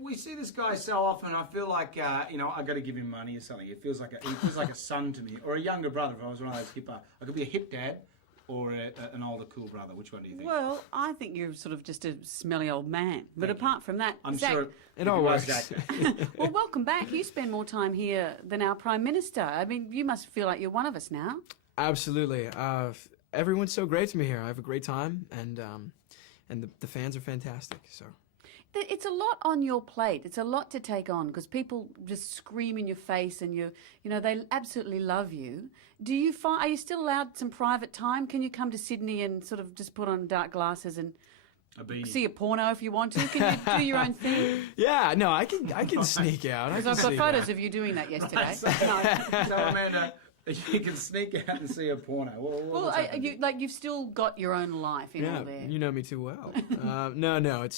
we see this guy so often. I feel like I got to give him money or something. He feels like a son to me, or a younger brother. If I was one of those hipper, I could be a hip dad or an older cool brother. Which one do you think? Well, I think you're sort of just a smelly old man. But apart from that, I'm Zac, sure it all works. well, welcome back. You spend more time here than our Prime Minister. I mean, you must feel like you're one of us now. Absolutely. Everyone's so great to me here. I have a great time, and the fans are fantastic. So. It's a lot on your plate. It's a lot to take on because people just scream in your face, and they absolutely love you. Are you still allowed some private time? Can you come to Sydney and sort of just put on dark glasses and see a porno if you want to? Can you do your own thing? Yeah, no, I can sneak out. Because I've got photos of you doing that yesterday. So Amanda, you can sneak out and see a porno. You've still got your own life in all there. You know me too well. No,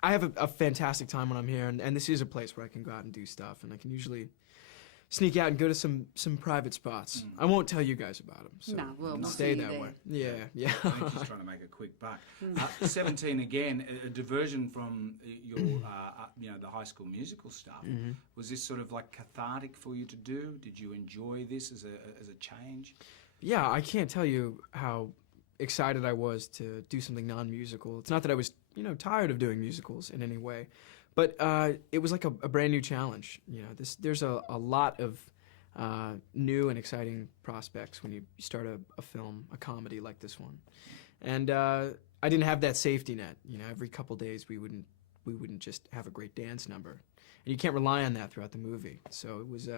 I have a fantastic time when I'm here, and this is a place where I can go out and do stuff, and I can usually sneak out and go to some private spots. I won't tell you guys about them. So we'll stay see that you way. there. Yeah. I'm just trying to make a quick buck. 17 again, a diversion from your the High School Musical stuff. Mm-hmm. Was this sort of like cathartic for you to do? Did you enjoy this as a change? Yeah, I can't tell you how excited I was to do something non-musical. It's not that I was tired of doing musicals in any way, but it was like a brand new challenge. There's a lot of new and exciting prospects when you start a film, a comedy like this one, and I didn't have that safety net. Every couple days we wouldn't just have a great dance number, and you can't rely on that throughout the movie. So it was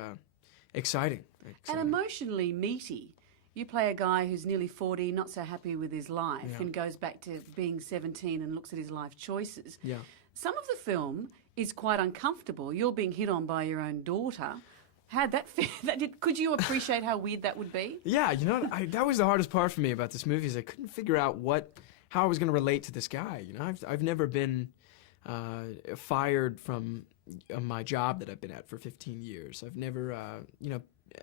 exciting. And emotionally meaty. You play a guy who's nearly 40, not so happy with his life, and goes back to being 17 and looks at his life choices. Yeah. Some of the film is quite uncomfortable. You're being hit on by your own daughter. How'd that feel? Could you appreciate how weird that would be? Yeah, that was the hardest part for me about this movie is I couldn't figure out how I was going to relate to this guy. I've never been fired from my job that I've been at for 15 years. I've never,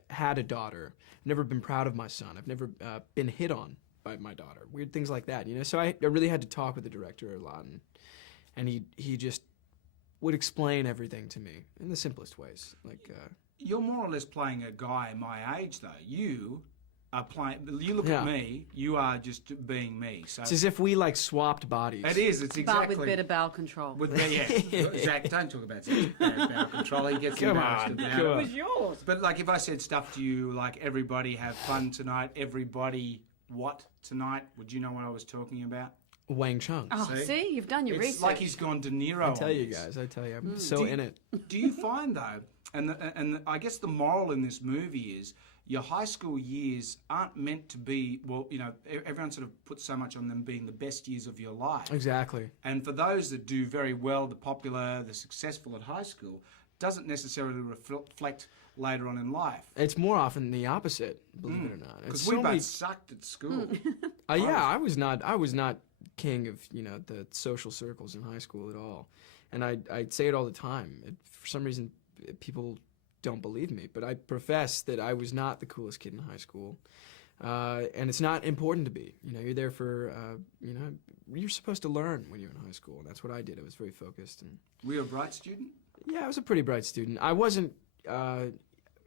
had a daughter. I've never been proud of my son. I've never been hit on by my daughter. Weird things like that, So I really had to talk with the director a lot, and he just would explain everything to me in the simplest ways. You're more or less playing a guy my age, though. You are playing. You look at me. You are just being me. So it's as if we swapped bodies. It is. It's exactly. But with better bowel control. Zach, don't talk about Zach's bad bowel control. He gets embarrassed about it. It was yours. But if I said stuff to you like everybody have fun tonight, everybody what tonight? Would you know what I was talking about? Wang Chung. Oh, see, you've done your research. It's like he's gone De Niro. I tell you guys, I'm so in it. Do you find though, and I guess the moral in this movie is your high school years aren't meant to be, everyone sort of puts so much on them being the best years of your life. Exactly. And for those that do very well, the popular, the successful at high school, doesn't necessarily reflect later on in life. It's more often the opposite, believe it or not. Because we both sucked at school. I was not king of the social circles in high school at all, and I'd say it all the time. For some reason, people don't believe me, but I profess that I was not the coolest kid in high school, and it's not important to be. You're there for you're supposed to learn when you're in high school, and that's what I did. I was very focused. And were you a bright student? Yeah, I was a pretty bright student. I wasn't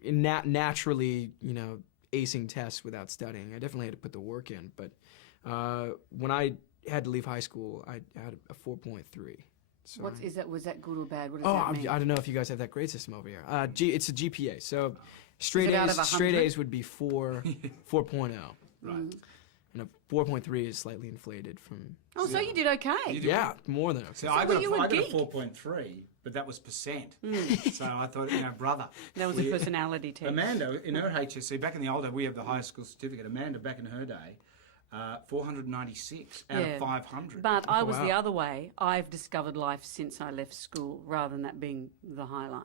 naturally acing tests without studying. I definitely had to put the work in, but when I had to leave high school, I had a 4.3. So was that good or bad? What does that mean? I don't know if you guys have that grade system over here. It's a GPA. So straight A's would be 4.0. Right. And a 4.3 is slightly inflated from. Oh, so you did okay. More than okay. So I got a 4.3, but that was percent. So I thought, brother. That was a personality test. Amanda, in her HSC, back in the old day, we have the high school certificate. Amanda, back in her day, 496 out of 500. But I was the other way. I've discovered life since I left school, rather than that being the highlight.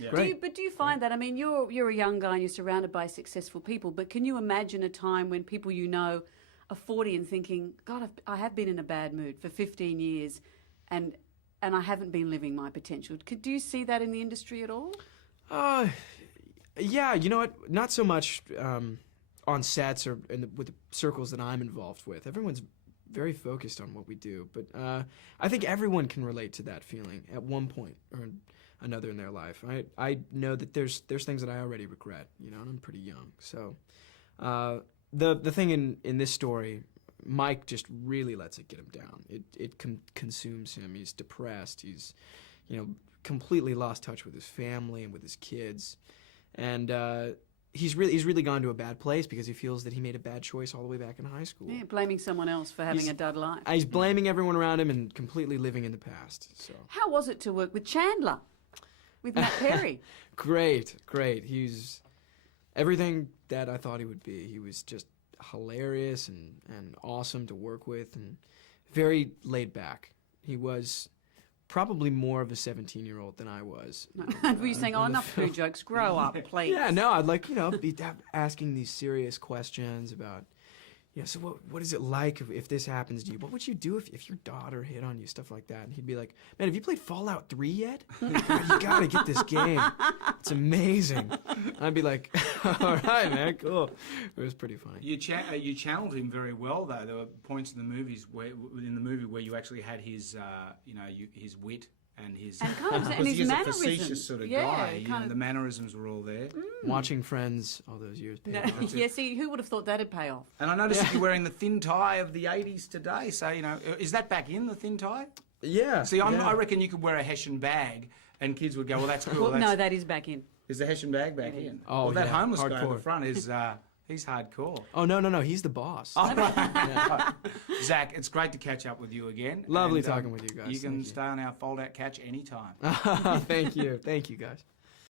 Yeah. Do you find that? I mean, you're a young guy and you're surrounded by successful people, but can you imagine a time when people are 40 and thinking, God, I have been in a bad mood for 15 years and I haven't been living my potential. Do you see that in the industry at all? Yeah, you know what? Not so much on sets or with the circles that I'm involved with. Everyone's very focused on what we do. But I think everyone can relate to that feeling at one point or another in their life. I know that there's things that I already regret, you know, and I'm pretty young. So the thing in this story, Mike just really lets it get him down. It consumes him. He's depressed. He's, you know, completely lost touch with his family and with his kids, and he's really gone to a bad place because he feels that he made a bad choice all the way back in high school. Yeah, blaming someone else for having a dud life. He's blaming everyone around him and completely living in the past. So How was it to work with Chandler, with Matt Perry? Great. He's everything that I thought he would be. He was just hilarious and awesome to work with and very laid back. He was probably more of a 17-year-old than I was. Were you saying, enough poo jokes, grow up, please? Yeah, no, I'd like, be asking these serious questions about, so what is it like if this happens to you? What would you do if your daughter hit on you, stuff like that? And he'd be like, man, have you played Fallout 3 yet? God, you gotta get this game. It's amazing. And I'd be like, all right, man, cool. It was pretty funny. You channeled him very well, though. There were points in the movie where you actually had his, his wit and his and his he's a mannerisms. facetious sort of guy. The mannerisms were all there. Watching Friends all those years. Yeah, see, who would have thought that'd pay off? And I noticed that you're wearing the thin tie of the 80s today. So, is that back in, the thin tie? Yeah. See, I reckon you could wear a Hessian bag and kids would go, well, that's cool. Well, no, that is back in. Is the Hessian bag back in? Oh, well, that yeah. homeless guy Hardcore. at the front is... He's hardcore. Oh, no, he's the boss. Oh, right. Zac, it's great to catch up with you again. Lovely talking with you guys. You can stay on our fold-out catch anytime. Thank you, guys.